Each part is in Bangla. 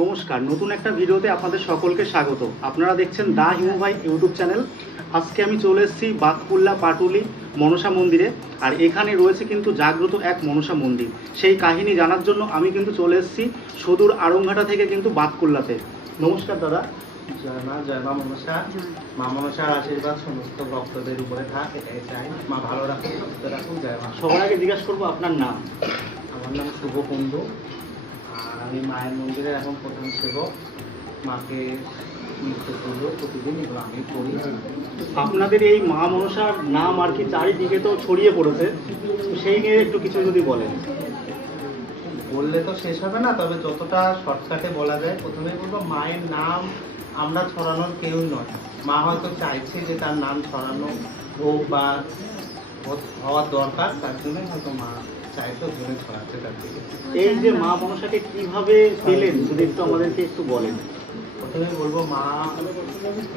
নমস্কার, নতুন একটা ভিডিওতে আপনাদের সকলকে স্বাগত। আপনারা দেখছেন দা হিমু ভাই ইউটিউব চ্যানেল। আজকে আমি চলে এসেছি বাতকুল্লা পাটুলি মনসা মন্দিরে। আর এখানে রয়েছে কিন্তু জাগ্রত এক মনসা মন্দির। সেই কাহিনী জানার জন্য আমি কিন্তু চলে এসেছি সুদূর আড়ংঘাটা থেকে কিন্তু বাতকুল্লাতে। নমস্কার দাদা। জয় মা, জয় মা মনসা। মা মনসার আশীর্বাদ সমস্ত ভক্তদের উপরে থাক, এটাই চাই। মা ভালো রাখুন, সুস্থ রাখুন। জয় মা। সবার আগে জিজ্ঞাসা করবো আপনার নাম। আমার নাম শুভ কুণ্ডু, আর আমি মায়ের মন্দিরে এখন প্রধান সেবক। মাকে নিত্য পুজো প্রতিদিন এগুলো আমি করি। আপনাদের এই মা মনসার নাম আর কি চারিদিকে তো ছড়িয়ে পড়েছে, তো সেই নিয়ে একটু কিছু যদি বলেন। বললে তো শেষ হবে না, তবে যতটা শর্টকাটে বলা যায় প্রথমে বলবো মায়ের নাম আমরা ছড়ানোর কেউ নয়। মা হয়তো চাইছে যে তার নাম ছড়ানো হোক বা হওয়ার দরকার, তার জন্যই হয়তো মা চাইছে, ওর জন্য ছড়াচ্ছে তার থেকে। এই যে মা মনসাকে কিভাবে পেলেন যদি একটু আমাদেরকে একটু বলেন। প্রথমে বলবো মা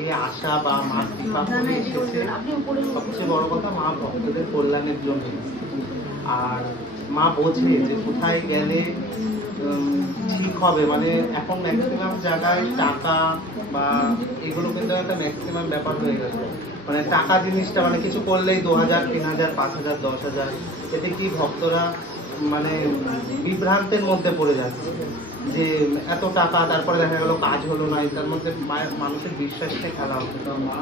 এই আশা বা মা কৃপা করে এসেছে। সবচেয়ে বড় কথা, মা ভক্তদের কল্যাণের জন্য। আর মা বোঝে যে কোথায় গেলে ঠিক হবে। মানে এখন ম্যাক্সিমাম জায়গায় টাকা বা এগুলো কিন্তু একটা ম্যাক্সিমাম ব্যাপার হয়ে গেছে। মানে টাকা জিনিসটা মানে কিছু করলেই 2000, 3000, 5000, 10,000, এতে কি ভক্তরা মানে বিভ্রান্তের মধ্যে পড়ে যাচ্ছে যে এত টাকা, তারপরে দেখা গেল কাজ হলো না, তার মধ্যে মানুষের বিশ্বাসটা খেলা হচ্ছে। তো মা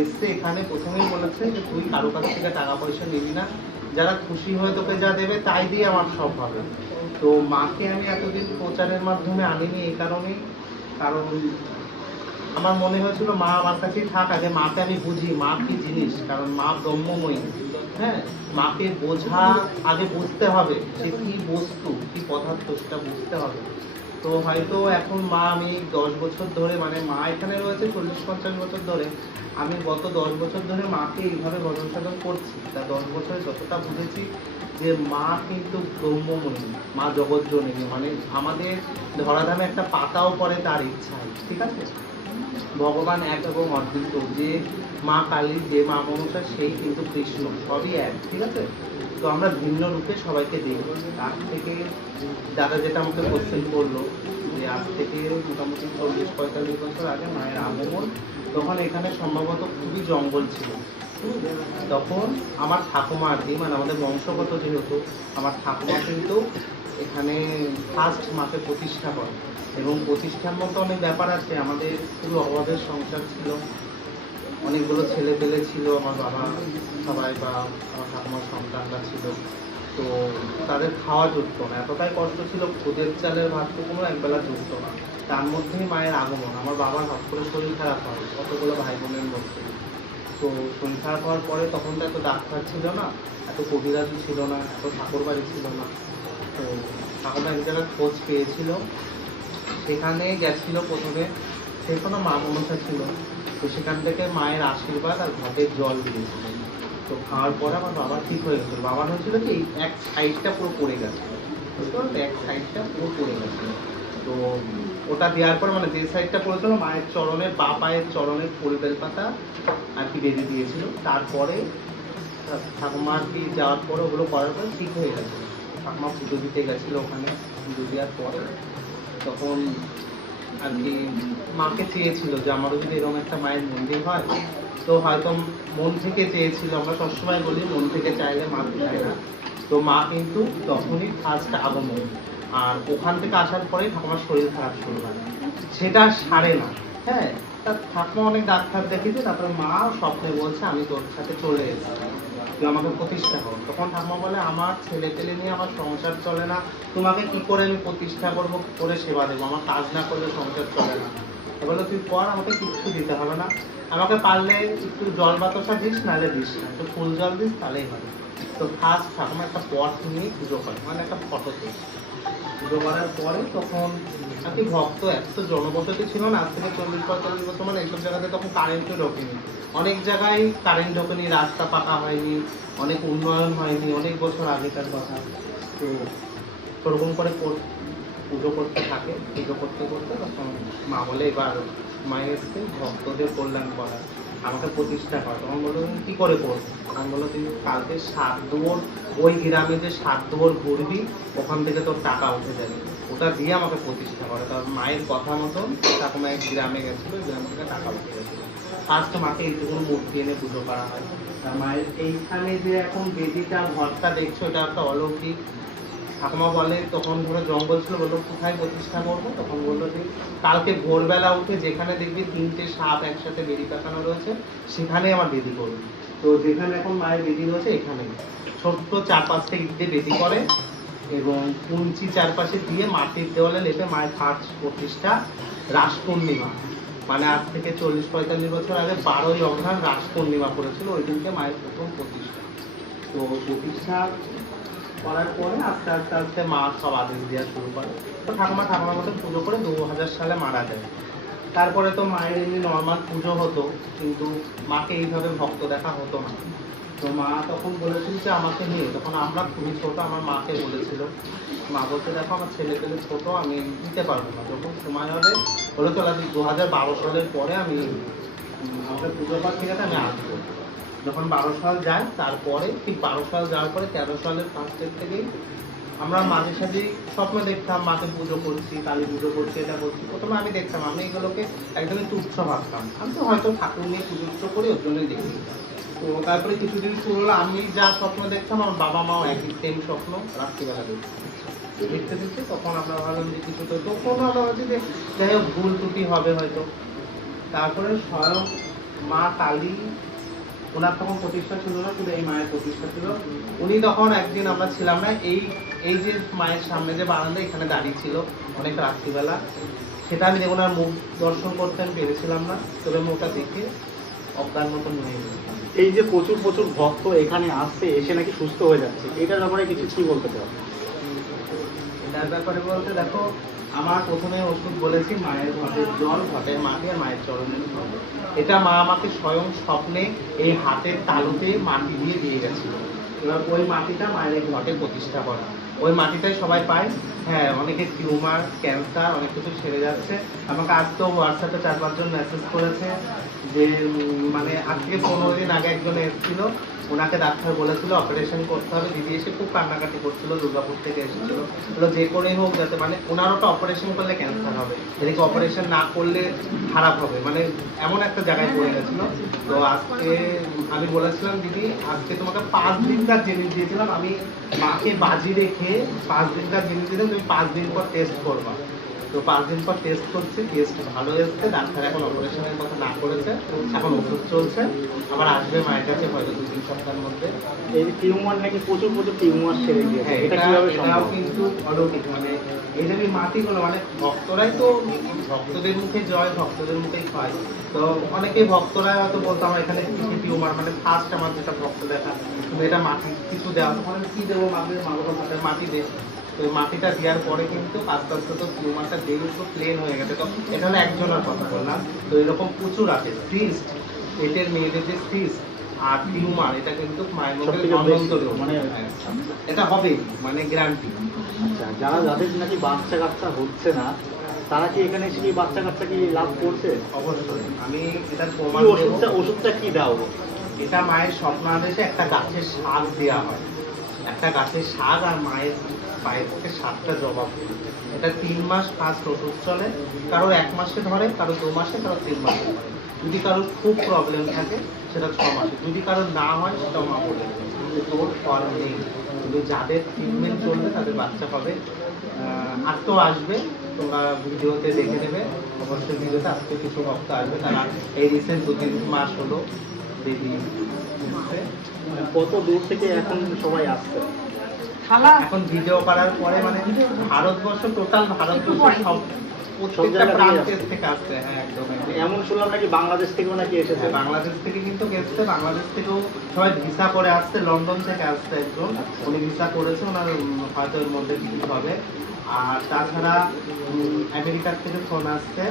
এসছে এখানে, প্রথমেই বলেছে যে তুই কারো কাছ থেকে টাকা পয়সা নিবি না, যারা খুশি হয়ে তোকে যা দেবে তাই দিয়ে আমার সব হবে। তো মাকে আমি এতদিন প্রচারের মাধ্যমে আনিনি এই কারণেই, কারণ আমার মনে হয়েছিল মা আমার কাছেই থাক, আগে মাকে আমি বুঝি মা কি জিনিস, কারণ মা ব্রহ্মময়ী। হ্যাঁ, মাকে বোঝা আগে বুঝতে হবে, সে কি বস্তু কি পদার্থ সেটা বুঝতে হবে। তো হয়তো এখন মা, আমি 10 বছর ধরে, মানে মা এখানে রয়েছে 40-50 বছর ধরে, আমি গত 10 বছর ধরে মাকে এইভাবে ভজন সাধন করছি। তা 10 বছরে যতটা বুঝেছি যে মা কিন্তু ব্রহ্মময়ী, মা জগৎজননী, মানে আমাদের ধরাধামে একটা পাতাও পড়ে তার ইচ্ছায়। ঠিক আছে, ভগবান এক এবং অদ্বিতীয়, যে মা কালী, যে মা মনসা, সেই কিন্তু কৃষ্ণ, সবই এক। ঠিক আছে, তো আমরা ভিন্ন রূপে সবাইকে দেখব। তার থেকে দাদা যেটা আমাকে কোশ্চেন করলো যে আজ থেকে মোটামুটি 40-45 বছর আগে মায়ের আগমন, তখন এখানে সম্ভবত খুবই জঙ্গল ছিল। তখন আমার ঠাকুমা আর কি, মানে আমাদের বংশগত যেহেতু, আমার ঠাকুমা কিন্তু এখানে ফার্স্ট মাকে প্রতিষ্ঠা করে। এবং প্রতিষ্ঠার মতো অনেক ব্যাপার আছে। আমাদের খুবই অভাবের সংসার ছিল, অনেকগুলো ছেলে পেলে ছিল, আমার বাবা সবাই বা আমার ঠাকুমার সন্তানরা ছিল। তো তাদের খাওয়া জুটতো না, এতটাই কষ্ট ছিল, খুদের চালের ভাতটুকুনো একবেলা জুটতো না। তার মধ্যেই মায়ের আগমন। আমার বাবার হঠাৎ করে শরীর খারাপ হয়, কতগুলো ভাই বোনের মধ্যে। তো শরীর খারাপ হওয়ার পরে তখন তো এত ডাক্তার ছিল না, এত কবিরাজি ছিল না, এত ঠাকুর বাড়ি ছিল না। তো ঠাকুর এক জায়গায় খোঁজ পেয়েছিল, সেখানে গেছিল প্রথমে, সেখানে মা মনসা ছিল। তো সেখান থেকে মায়ের আশীর্বাদ আর ঘটের জল দিয়েছিল। তো খাওয়ার পরে আমার বাবা ঠিক হয়ে গেছিল। বাবার হয়েছিল কি এক সাইডটা পুরো পড়ে গেছে, বুঝতে পারতো, এক সাইডটা পুরো পড়ে গেছে। তো ওটা দেওয়ার পরে, মানে যে সাইডটা পড়েছিল, মায়ের চরণের বা পায়ের চরণের ফুল বেলপাতা আর কি বেঁধে দিয়েছিল। তারপরে ঠাকুমা আর কি যাওয়ার পরে ওগুলো করার পরে ঠিক হয়ে গেছে। ঠাকুমা পুজো দিতে গেছিলো ওখানে, পুজো দেওয়ার পরে তখন আর কি মাকে চেয়েছিল যে আমারও যদি এরকম একটা মায়ের মন্দির হয়। তো হয়তো মন থেকে চেয়েছিল, আমরা সবসময় বলি মন থেকে চাইলে মা চায় না। তো মা কিন্তু তখনই ফার্স্ট আগমন, আর ওখান থেকে আসার পরে ঠাকুমার শরীর খারাপ শুরু হয়, সেটা সারে না। হ্যাঁ, তার ঠাকুমা অনেক ডাক্তার দেখেছে, তারপরে মা স্বপ্নে বলছে আমি তোর সাথে চলে এসেছি, তুই আমাকে প্রতিষ্ঠা কর। তখন ঠাকুমা বলে আমার ছেলে পেলে নিয়ে আমার সংসার চলে না, তোমাকে কি করে আমি প্রতিষ্ঠা করবো, কি করে সেবা দেবো, আমার কাজ না করলে সংসার চলে না। বলে তুই কর, আমাকে কিচ্ছু দিতে হবে না, আমাকে পারলে একটু জল বাতাসা দিস, নাহলে দিস না, একটু ফুল জল দিস, তাহলেই হবে। তো ফার্স্ট ঠাকুমা একটা পট নিয়ে পুজো করে, মানে একটা ফটোতে পুজো করার পরে তখন আর কি ভক্ত, এত জনবসতি ছিল না, আজ থেকে 40-45 বছর, মানে এইসব জায়গাতে তখন কারেন্টও ঢোকেনি, অনেক জায়গায় কারেন্ট ঢোকেনি, রাস্তা পাকা হয়নি, অনেক উন্নয়ন হয়নি, অনেক বছর আগেকার কথা। তো ওরকম করে পুজো করতে থাকে, পুজো করতে করতে তখন মা বলে এবার মায়ের এসছে ভক্তদের কল্যাণ করা, আমাকে প্রতিষ্ঠা করা। তখন বললো তুমি কী করে করবো? তখন বললো তুই কালকে 7 দুয়ার, ওই গ্রামে যে 7 দুয়ার ঘুরবি, ওখান থেকে তোর টাকা উঠে যাবে। ওটা দিয়ে আমাকে প্রতিষ্ঠা করে। তার মায়ের কথা মতন ঠাকুমা এক গ্রামে গেছিলো, গ্রাম থেকে টাকা উঠে গেছিলো। ফার্স্ট মাকে এইটুকুন মূর্তি এনে পুজো করা হয়। তার মায়ের এইখানে যে এখন বেদিটা ঘরটা দেখছো, এটা একটা অলৌকিক। ঠাকুমা বলে তখন ধরো জঙ্গল ছিল, বললো কোথায় প্রতিষ্ঠা করবো? তখন বললো যে কালকে ভোরবেলা উঠে যেখানে দেখবি 3টে সাপ একসাথে বেদি পাকানো রয়েছে সেখানে আমার বেদি করবি। তো যেখানে এখন মায়ের বেদি রয়েছে এখানে ছোট্ট 4-5টা ইট দিয়ে বেদি করে এবং কুঞ্চি চারপাশে দিয়ে মাটির দেওয়ালে লেপে মায়ের ফার্স্ট প্রতিষ্ঠা রাস পূর্ণিমা, মানে আজ থেকে 40-45 বছর আগে 12ই অঘ্রাণ রাস পূর্ণিমা পড়েছিল, ওই দিনকে মায়ের প্রথম প্রতিষ্ঠা। তো প্রতিষ্ঠা করার পরে আস্তে আস্তে আস্তে মা সব আদেশ দেওয়া শুরু করে। তো ঠাকুমার মতো পুজো করে 2000 সালে মারা যায়। তারপরে তো মায়ের এমনি নর্মাল পুজো হতো, কিন্তু মাকে এইভাবে ভক্ত দেখা হতো না। তো মা তখন বলেছিল যে আমাকে নিয়ে, তখন আমরা খুবই ছোট, আমার মাকে বলেছিল, মা বলতে দেখো আমার ছেলে পেলে ছোট, আমি দিতে পারবো না, যখন সময় হবে বলে চলে 2012 সালের পরে আমি আমাদের পুজো পাঠ ঠিক আছে আমি আসবো। যখন 12 সাল যায় তারপরে ঠিক 12 সাল যাওয়ার পরে 13 সালের ফার্স্টের থেকেই আমরা মাঝে সাঝে স্বপ্ন দেখতাম মাকে পুজো করছি, কালী পুজো করছি, এটা করছি। প্রথমে আমি দেখতাম, আমি এগুলোকে একদমই তুচ্ছ ভাবতাম, আমি তো হয়তো ঠাকুর নিয়ে পুজো করি ওর জন্যই দেখি। তো তারপরে কিছুদিন শুরু হলো, আমি যা স্বপ্ন দেখতাম আমার বাবা মাও একই সেম স্বপ্ন রাত্রিবেলা দেখতে দেখতে তখন আমরা ভাবলাম যে কিছু তো তখন আমরা ভাবছি যে যাই হোক ভুল ত্রুটি হবে হয়তো। তারপরে স্বয়ং মা কালী, ওনার তখন প্রতিষ্ঠা ছিল না, শুধু এই মায়ের প্রতিষ্ঠা ছিল। উনি তখন একদিন আমরা ছিলাম না, এই যে মায়ের সামনে যে বারান্দা এখানে দাঁড়িয়ে ছিল অনেক রাত্রিবেলা, সেটা আমি ওনার মুখ দর্শন করতে আমি পেরেছিলাম না, তবে মুখটা দেখে অজ্ঞান মতন হয়ে গেছিলাম। এই যে প্রচুর প্রচুর ভক্ত এখানে আসছে, এসে নাকি সুস্থ হয়ে যাচ্ছে, এটার ব্যাপারে কিছু কি বলতে চাও? এটার ব্যাপারে বলতে দেখো, আমার প্রথমে ওষুধ বলেছি মায়ের ঘটের জল, ঘটের মাটি আর মায়ের চরণের জল। এটা মা আমাকে স্বয়ং স্বপ্নে এই হাতের তালুতে মাটি দিয়ে গেছিল। এবার ওই মাটিটা মায়ের এই ঘটে প্রতিষ্ঠা করা, ওই মাটিটাই সবাই পায়। হ্যাঁ, অনেকে টিউমার, ক্যান্সার অনেক কিছু ছেড়ে যাচ্ছে। আমাকে আজ তো হোয়াটসঅ্যাপে 4-5 জন মেসেজ করেছে যে মানে আজ থেকে 15 দিন আগে একজন এসেছিল, ওনাকে ডাক্তার বলেছিল অপারেশন করতে হবে। দিদি এসে খুব কান্নাকাটি করছিল, দুর্গাপুর থেকে এসেছিল, বললো যে করেই হোক যাতে, মানে ওনার ওটা অপারেশন করলে ক্যান্সার হবে, এদিকে অপারেশন না করলে খারাপ হবে, মানে এমন একটা জায়গায় পড়ে গেছিলো। তো আজকে আমি বলেছিলাম দিদি আজকে তোমাকে 5 দিনকার জিনিস দিয়েছিলাম, আমি মাকে বাজি রেখে 5 দিনকার জিনিস দিলাম, তুমি 5 দিন পর টেস্ট করবা। তো 5 দিন পর টেস্ট করছি, টেস্ট ভালো এসছে। ডাক্তার এখন অপারেশনের কথা না করেছে, এখন ওষুধ চলছে, আবার আসবে মায়ের কাছে হয়তো 2-3 সপ্তাহের মধ্যে। এই টিউমার নাকি প্রচুর প্রচুর টিউমার সেরে গিয়েছে, হ্যাঁ, এটা কিভাবে এটাও সম্ভব? কিন্তু অলৌকিক, মানে এই যে মাটিগুলো মানে ভক্তরাই তো, ভক্তদের মুখে জয়, ভক্তদের মুখেই হয়। তো অনেকেই ভক্তরা হয়তো বলতো আমার এখানে কি টিউমার, মানে ফার্স্ট আমার যেটা ভক্ত দেখা, তুমি এটা মাটি কিছু দেওয়া, তখন আমি কি দেবো, মাটির মাটি দে। তো মাটিটা দেওয়ার পরে কিন্তু আস্তে আস্তে তো টিউমারটা বেরিয়ে একটু প্লেন হয়ে গেছে। তো এখানে একজনের কথা বললাম, তো এরকম প্রচুর আছে। ফিস্ট, পেটের মেয়েদের যে ফিস্ট আর টিউমার, এটা কিন্তু মায়ের মধ্যে সবথেকে অনন্ত বেশি, রোগ, মানে এটা হবে মানে গ্যারান্টি। আচ্ছা, যাদের নাকি বাচ্চা কাচ্চা হচ্ছে না, তারা কি এখানে এসে কি বাচ্চা কাচ্চা কি লাভ করছে? অবশ্যই আমি এটার কি প্রমাণ ওষুধটা দেবো। ওষুধটা কি দাও? এটা মায়ের স্বপ্নাদেশে একটা গাছের শাক দেওয়া হয়, একটা গাছের শাক আর মায়ের পায়ের থেকে 7টা জবা ফুল। এটা 3 মাস ফার্স্ট ওষুধ চলে, কারো 1 মাসে ধরে, কারো 2 মাসে, কারো 3 মাসে ধরে। যদি কারোর খুব প্রবলেম থাকে সেটা 6 মাসে, যদি কারোর না হয় সেটাও মা বলে দেবে যে তোর ফল নেই, কিন্তু যাদের ট্রিটমেন্ট চলবে তাদের বাচ্চা পাবে। আর তো আসবে, তোমরা ভিডিওতে দেখে নেবে, অবশ্যই ভিডিওতে আজকে কিছু ভক্ত আসবে, তারা এই রিসেন্ট 2-3 মাস হলো বেবি এসছে। কত দূর থেকে এখন সবাই আসছে? এখন ভিডিও করার পরে মানে ভারতবর্ষ, টোটাল ভারতবর্ষ সব প্রত্যেকটা প্রান্তের থেকে আসছে। হ্যাঁ, একদম একদম। এমন শুনলাম নাকি বাংলাদেশ থেকেও নাকি এসেছে। হ্যাঁ, বাংলাদেশ থেকে কিন্তু গেছে, বাংলাদেশ থেকেও সবাই ভিসা করে আসছে, লন্ডন থেকে আসছে একজন, উনি ভিসা করেছে, ওনার হয়তো এর মধ্যে কিছু হবে। আর তাছাড়া আমেরিকার থেকে ফোন আসছে,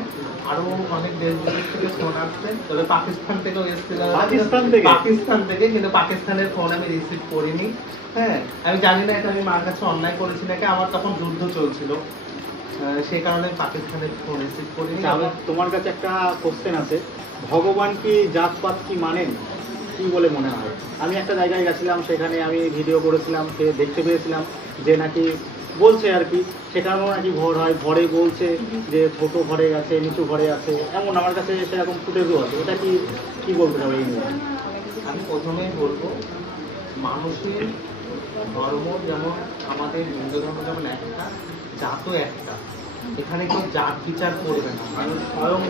আরো অনেক দেশ বিদেশ থেকে ফোন আসছে, তবে পাকিস্তান থেকেও এসেছিল। পাকিস্তান থেকে, কিন্তু পাকিস্তানের ফোন আমি রিসিভ করিনি। হ্যাঁ, আমি জানি না এটা আমি মার কাছে অন্যায় করেছি নাকি, আমার তখন যুদ্ধ চলছিল, সেই কারণে পাকিস্তানের ফোন রিসিভ করিনি। আমি তোমার কাছে একটা কোশ্চেন আছে, ভগবান কি জাতপাত কি মানেন, কি বলে মনে হয়? আমি একটা জায়গায় গেছিলাম, সেখানে আমি ভিডিও করেছিলাম, সে দেখতে পেয়েছিলাম যে নাকি বলছে আর কি, সেখানেও নাকি ভর হয়, ভরে বলছে যে ছোট ঘরে আছে, নিচু ঘরে আছে, এমন আমার কাছে সেরকম ফুটেজও আছে। এটা কি বলতে হবে এই নিয়ে? আমি প্রথমেই বলবো, মানুষের ধর্ম যেমন আমাদের হিন্দু ধর্ম যেমন একটা, জাতও একটা। এখানে কেউ জাত বিচার করবে না, কারণ স্বয়ং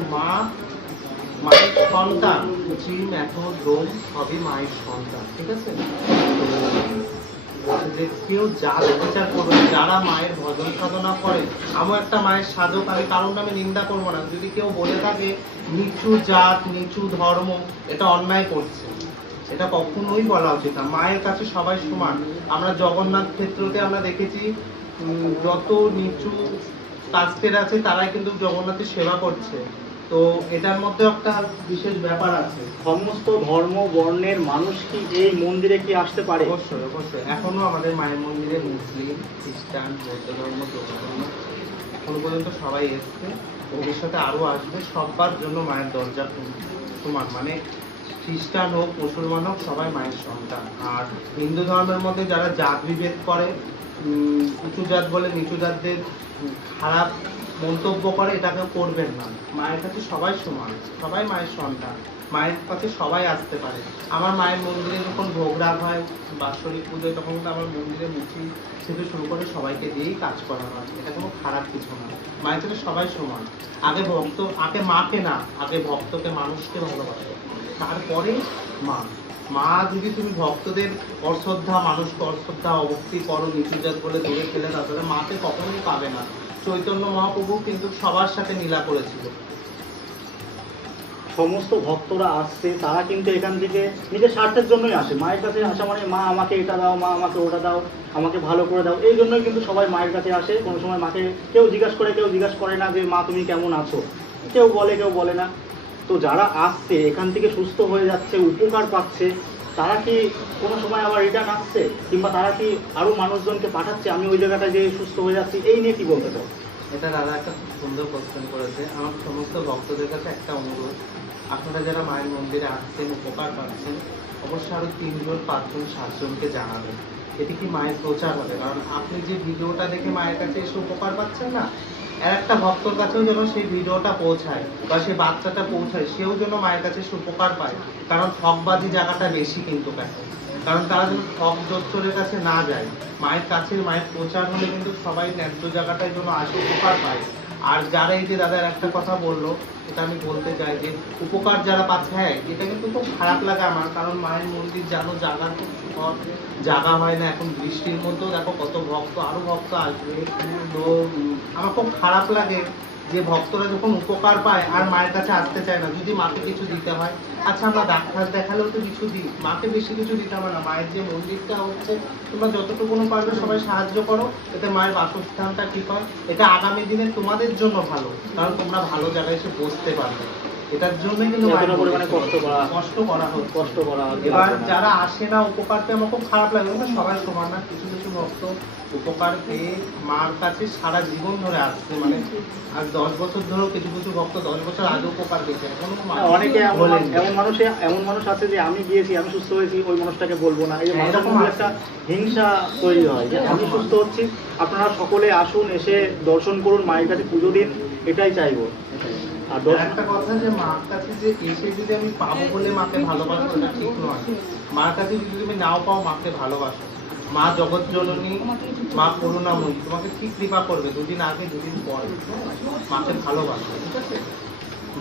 মায়ের সন্তান, জিম এত রোম সবই মায়ের সন্তান, ঠিক আছে? তো যে কেউ জাত বিচার করবে না। যারা মায়ের ভজন সাধনা করে, আমিও একটা মায়ের সাধক, আমি কারণ আমি নিন্দা করবো না। যদি কেউ বলে থাকে নিচু জাত, নিচু ধর্ম, এটা অন্যায় করছে, এটা কখনোই বলা উচিত না। মায়ের কাছে সবাই সমান। আমরা জগন্নাথ ক্ষেত্রতে আমরা দেখেছি যত নিচু কাস্টের আছে তারাই কিন্তু জগন্নাথের সেবা করছে। তো এটার মধ্যে একটা বিশেষ ব্যাপার আছে। সমস্ত ধর্ম বর্ণের মানুষ কি এই মন্দিরে কি আসতে পারে? অবশ্যই অবশ্যই, এখনো আমাদের মায়ের মন্দিরে মুসলিম, খ্রিস্টান, বৌদ্ধ ধর্ম, জৈন ধর্ম এখনো পর্যন্ত সবাই এসছে, ভবিষ্যতে আরো আসবে। সবার জন্য মায়ের দরজা সমান, মানে খ্রিস্টান হোক, মুসলমান হোক, সবাই মায়ের সন্তান। আর হিন্দু ধর্মের মধ্যে যারা জাত বিভেদ করে, উঁচু জাত বলে নিচু জাতদের খারাপ মন্তব্য করে, এটাকে করবেন না। মায়ের কাছে সবাই সমান, সবাই মায়ের সন্তান, মায়ের কাছে সবাই আসতে পারে। আমার মায়ের মন্দিরে যখন ভোগ রাগ হয়, বাৎসরিক পুজোয়, তখন কিন্তু আমার মন্দিরে মুচি থেকে শুরু করে সবাইকে দিয়েই কাজ করা হয়। এটা কোনো খারাপ কিছু না, মায়ের কাছে সবাই সমান। আগে মাকে না, আগে ভক্তকে, মানুষকে ভালোবাসো, তারপরে মা যদি তুমি ভক্তদের অশ্রদ্ধা, মানুষকে অশ্রদ্ধা, অভক্তি করো, নিচু জাত বলে দূরে ফেলে দাও, তাহলে মাকে কখনোই পাবে না। চৈতন্য মহাপ্রভু কিন্তু সবার সাথে লীলা করেছিল। সমস্ত ভক্তরা আসছে, তারা কিন্তু এখান থেকে নিজের স্বার্থের জন্যই আসে। মায়ের কাছে আসা মানে মা আমাকে এটা দাও, মা আমাকে ওটা দাও, আমাকে ভালো করে দাও, এই জন্যই কিন্তু সবাই মায়ের কাছে আসে। কোনো সময় মাকে কেউ জিজ্ঞাসা করে না যে মা তুমি কেমন আছো, কেউ বলে না। তো যারা আসছে এখান থেকে সুস্থ হয়ে যাচ্ছে, উপকার পাচ্ছে, তারা কি কোনো সময় আবার রিটার্ন আসছে, কিংবা তারা কি আরো মানুষজনকে পাঠাচ্ছে আমি ওই জায়গাটায় যে সুস্থ হয়ে যাচ্ছি, এই নিয়ে কি বলতে চাও? এটা দাদা একটা খুব সুন্দর কোশ্চেন করেছে। আমার সমস্ত ভক্তদের কাছে একটা অনুরোধ, আপনারা যারা মায়ের মন্দিরে আসছেন, উপকার পাচ্ছেন, অবশ্যই আরো 3 জন, 5 জন, 7 জনকে জানাবেন। এটি কি মায়ের প্রচার হবে, কারণ আপনি যে ভিডিওটা দেখে মায়ের কাছে এসে উপকার পাচ্ছেন না, আর একটা ভক্তর কাছেও যেন সেই ভিডিওটা পৌঁছায় বা সেই বাচ্চাটা পৌঁছায়, সেও যেন মায়ের কাছে এসে উপকার পায়। কারণ ঠকবাজি জায়গাটা বেশি কিন্তু এখন, কারণ তারা যেন ঠক জোচ্চরের কাছে না যায়। মায়ের কাছে মায়ের প্রচার হলে কিন্তু সবাই ন্যায্য জায়গাটায় যেন আসে, উপকার পায়। আর যারা এই যে দাদার একটা কথা বললো, এটা আমি বলতে চাই যে উপকার যারা পাচ্ছে, হ্যাঁ এটা কিন্তু খুব খারাপ লাগে আমার, কারণ মায়ের মন্দির জানো জাগার খুব শখ, জাগা হয় না। এখন বৃষ্টির মধ্যেও দেখো কত ভক্ত, আরো ভক্ত আসবে। তো আমার খুব খারাপ লাগে যে ভক্তরা যখন উপকার পায় আর মায়ের কাছে আসতে চায় না। যদি মাকে কিছু দিতে হয়, আচ্ছা আমরা ডাক্তার দেখালেও তো কিছু দিই, মাকে বেশি কিছু দিতে হবে না। মায়ের যে মন্দিরটা হচ্ছে, তোমরা যতটুকু পারবে সবাই সাহায্য করো, এতে মায়ের বাসস্থানটা ঠিক হয়। এটা আগামী দিনে তোমাদের জন্য ভালো, কারণ তোমরা ভালো জায়গায় এসে বসতে পারবে। এটার জন্যই কিন্তু এতটা পরিমাণে কষ্ট করা হচ্ছে। এবার যারা আসে না উপকার পেয়ে, আমার খুব খারাপ লাগে। সবাই সমান না, কিছু কিছু ভক্ত উপকার পেয়ে মার কাছে সারা জীবন ধরে আসছে, মানে আর 10 বছর ধরেও কিছু কিছু ভক্ত 10 বছর আগে উপকার পেয়েছে। অনেকে এমন মানুষ আছে যে আমি গিয়েছি, আমি সুস্থ হয়েছি, ওই মানুষটাকে বলবো না। এই যে এরকম একটা হিংসা তৈরি হয় যে আমি সুস্থ হচ্ছি, আপনারা সকলে আসুন, এসে দর্শন করুন, মায়ের কাছে পুজো দিন, এটাই চাইবো। আর একটা কথা যে মার কাছে যে এসে যদি আমি পাবো বলে মাকে ভালোবাসো, এটা ঠিক নয়। মার কাছে যদি তুমি নাও পাও, মাকে ভালোবাসো। মা জগৎ জননী, মা করুণাময়ী, তোমাকে কি কৃপা করবে, দুদিন আগে দুদিন পরে। মাকে ভালোবাসো, ঠিক আছে?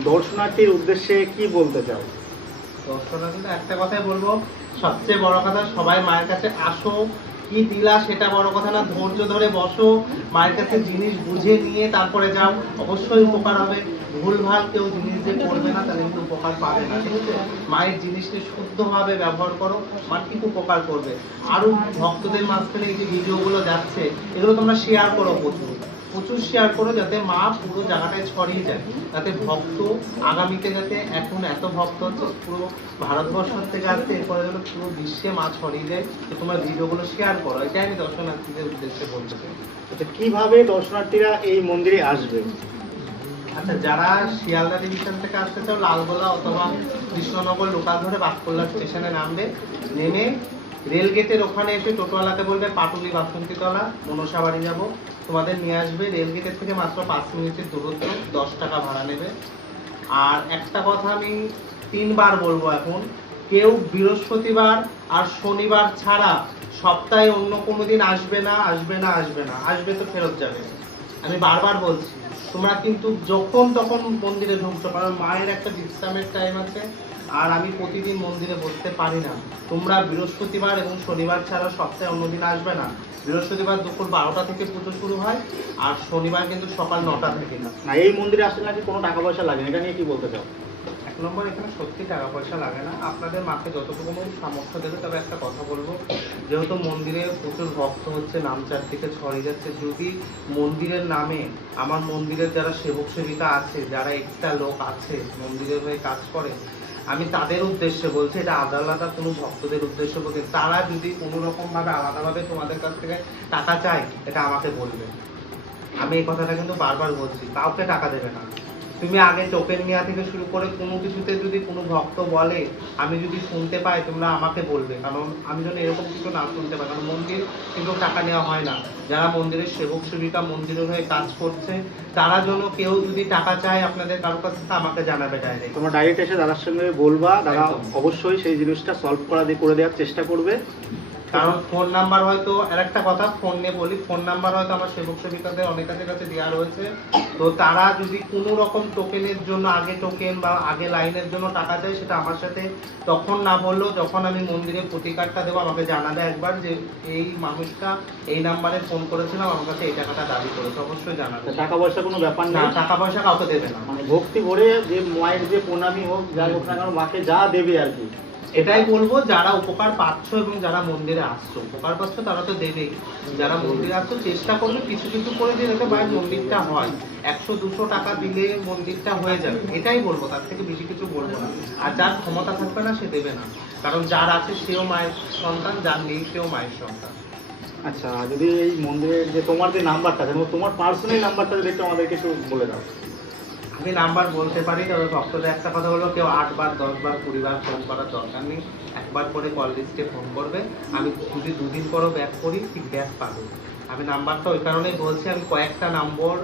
দর্শনার্থীর উদ্দেশ্যে কি বলতে চাও? দর্শনার্থীদের একটা কথাই বলবো, সবচেয়ে বড় কথা, সবাই মায়ের কাছে আসো। কি দিলা সেটা বড় কথা না, ধৈর্য ধরে বসো, মায়ের কাছে জিনিস বুঝে নিয়ে তারপরে যাও, অবশ্যই উপকার হবে। ভুলভাল কেউ জিনিস যে করবে না, তাহলে কিন্তু উপকার পাবে না, ঠিক আছে? মায়ের জিনিসকে শুদ্ধভাবে ব্যবহার করো, মা ঠিক উপকার করবে। আরো ভক্তদের মাঝখানে এই যে ভিডিওগুলো যাচ্ছে, এগুলো তোমরা শেয়ার করো, প্রচুর শেয়ার করো, যাতে মা পুরো জায়গাটায় ছড়িয়ে যায়, যাতে ভক্ত আগামীতে, যাতে এখন এত ভক্ত হচ্ছে পুরো ভারতবর্ষ থেকে আসছে, এরপরে যেন পুরো বিশ্বে মা ছড়িয়ে যায়। তো তোমরা ভিডিওগুলো শেয়ার করো, এটাই আমি দর্শনার্থীদের উদ্দেশ্যে বলতে চাই। আচ্ছা, কিভাবে দর্শনার্থীরা এই মন্দিরে আসবে? আচ্ছা, যারা শিয়ালদা ডিভিশন থেকে আসতে চাও, লালগোলা অথবা কৃষ্ণনগর লোকাল ধরে বাতকুল্লা স্টেশনে নামবে, নেমে রেলগেটের ওখানে এসে টোটোওয়ালাকে বলবে পাটুলি বাসন্তীতলা মনসা বাড়ি যাবো, তোমাদের নিয়ে আসবে। রেলগেটের থেকে মাত্র 5 মিনিটের দূরত্ব, 10 টাকা ভাড়া নেবে। আর একটা কথা আমি 3 বার বলবো এখন, কেউ বৃহস্পতিবার আর শনিবার ছাড়া সপ্তাহে অন্য কোনো দিন আসবে না, আসবে না, আসবে না। আসবে তো ফেরত যাবে। আমি বারবার বলছি, তোমরা কিন্তু যখন তখন মন্দিরে ঢুকছো, কারণ মায়ের একটা বিশ্রামের টাইম আছে, আর আমি প্রতিদিন মন্দিরে বসতে পারি না। তোমরা বৃহস্পতিবার এবং শনিবার ছাড়া সপ্তাহে অন্যদিন আসবে না। বৃহস্পতিবার দুপুর 12টা থেকে পুজো শুরু হয়, আর শনিবার কিন্তু সকাল 9টা থেকে। না, এই মন্দিরে আসলে নাকি কোনো টাকা পয়সা লাগে না, এটা নিয়ে কি বলতে চাও? 1 নম্বর, এখানে সত্যি টাকা পয়সা লাগে না, আপনাদের মাকে যতটুকু সামর্থ্য দেবে। তবে একটা কথা বলবো, যেহেতু মন্দিরে প্রচুর ভক্ত হচ্ছে, নাম চারদিকে ছড়িয়ে যাচ্ছে, যদি মন্দিরের নামে আমার মন্দিরের যারা সেবক সেবিকা আছে, যারা এক্সট্রা লোক আছে মন্দিরের হয়ে কাজ করে, আমি তাদের উদ্দেশ্যে বলছি, এটা আলাদা কোনো ভক্তদের উদ্দেশ্যে বলছি, তারা যদি কোনো রকম ভাবে আলাদাভাবে তোমাদের কাছ থেকে টাকা চায়, এটা আমাকে বলবে। আমি এই কথাটা কিন্তু বারবার বলছি, কাউকে টাকা দেবে না। তুমি আগে টোকেন নেওয়া থেকে শুরু করে কোনো কিছুতে যদি কোনো ভক্ত বলে, আমি যদি শুনতে পাই, তোমরা আমাকে বলবে, কারণ আমি যেন এরকম কিছু না শুনতে পাই। কারণ মন্দির কিন্তু টাকা নেওয়া হয় না। যারা মন্দিরের সেবক সেবিকা মন্দিরের হয়ে কাজ করছে, তারা যেন কেউ যদি টাকা চায় আপনাদের কারো কাছে, আমাকে জানাবে ডাইরেক্ট। তোমরা ডাইরেক্ট এসে দাদার সঙ্গে বলবা, দাদা অবশ্যই সেই জিনিসটা সলভ করে দেওয়ার চেষ্টা করবে। কারণ ফোন নাম্বার হয়তো, আর একটা কথা ফোন নিয়ে বলি, ফোন নাম্বার হয়তো আমার সেবক সেবিকাদের অনেকের কাছে দেওয়া রয়েছে। তো তারা যদি কোনো রকম টোকেনের জন্য, আগে টোকেন বা আগে লাইনের জন্য টাকা চায়, সেটা আমার সাথে তখন না বললেও, যখন আমি মন্দিরের প্রতিকারটা দেবো, আমাকে জানাবে একবার যে এই মানুষটা এই নাম্বারে ফোন করেছিলাম, আমার কাছে এই টাকাটা দাবি করেছে, অবশ্যই জানাবে। টাকা পয়সা কোনো ব্যাপার না, না, টাকা পয়সা কাউকে দেবে না। মানে ভক্তি ভরে যে মায়ের যে প্রণামী হোক, যা হোক না কেন, মাকে যা দেবে আর কি। এটাই বলবো, যারা উপকার পাচ্ছ এবং যারা মন্দিরে আসছো, উপকার পাচ্ছ তারা তো দেবেই। যারা মন্দিরে আসছো, চেষ্টা করবে কিছু কিছু করে দিয়ে যাতে মায়ের মন্দিরটা হয়। 100-200 টাকা দিলে মন্দিরটা হয়ে যাবে, এটাই বলবো, তার থেকে বেশি কিছু বলবো না। আর যার ক্ষমতা থাকবে না, সে দেবে না। কারণ যার আছে সেও মায়ের সন্তান, যার নেই সেও মায়ের সন্তান। আচ্ছা, যদি এই মন্দিরের যে তোমার যে নাম্বারটা, তোমার পার্সোনাল নাম্বারটা যদি একটু আমাদেরকে একটু বলে দাও। আমি নাম্বার বলতে পারি, তবে ভক্তদের একটা কথা বলবো, কেউ 8 বার 10 বার 20 বার ফোন করার দরকার নেই। একবার করে কল লিস্টে ফোন করবে। আমি যদি 2 দিন পরও ব্যাক করি, ঠিক ব্যাক পাবো। আমি নাম্বারটা ওই কারণেই বলছি, আমি কয়েকটা নম্বর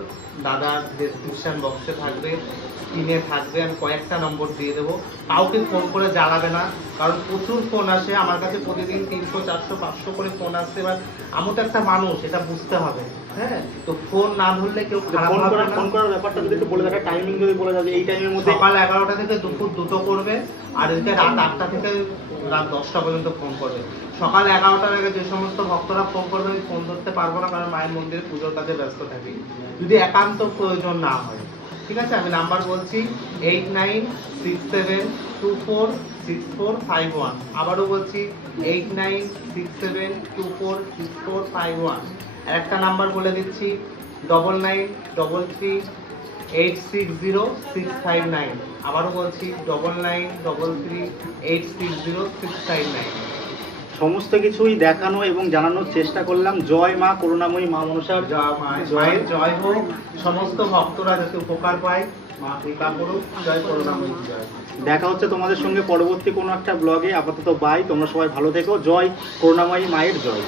দাদার ডেসক্রিপশন বক্সে থাকবে, স্ক্রিনে থাকবে, আমি কয়েকটা নম্বর দিয়ে দেবো। কাউকে ফোন করে জ্বালাবে না, কারণ প্রচুর ফোন আসে আমার কাছে, প্রতিদিন 300, 400, 500 করে ফোন আসছে। এবার আমি তো একটা মানুষ, এটা বুঝতে হবে। হ্যাঁ, তো ফোন না ধরলে কেউ খারাপ ভাববে না। ফোন করার ব্যাপারটা যদি একটু বলে দাও, টাইমিং যদি বলে দাও, এই টাইমের মধ্যে সকাল 11টা থেকে দুপুর 2টো করবে, আর এদিকে রাত 8টা থেকে রাত 10টা পর্যন্ত ফোন করবে। সকাল 11টার আগে যে সমস্ত ভক্তরা ফোন করবে, আমি ফোন ধরতে পারবো না, কারণ মায়ের মন্দিরে পুজোর কাজে ব্যস্ত থাকি, যদি একান্ত প্রয়োজন না হয়। ঠিক আছে, আমি নাম্বার বলছি 8967246451। আবারও বলছি 8967246451। আর একটা নাম্বার বলে দিচ্ছি 9933860659। আবারও বলছি 9933860659। সমস্ত কিছুই দেখানো এবং জানানোর চেষ্টা করলাম। জয় মা করুণাময়ী, মা মনসার মায়ের জয় হোক, সমস্ত ভক্তরা যাতে উপকার পায়, মা কৃপা করুক। জয় করুণাময়ী, জয়। দেখা হচ্ছে তোমাদের সঙ্গে পরবর্তী কোনো একটা ব্লগে। আপাতত বাই, তোমরা সবাই ভালো থেকো। জয় করুণাময়ী মায়ের জয়।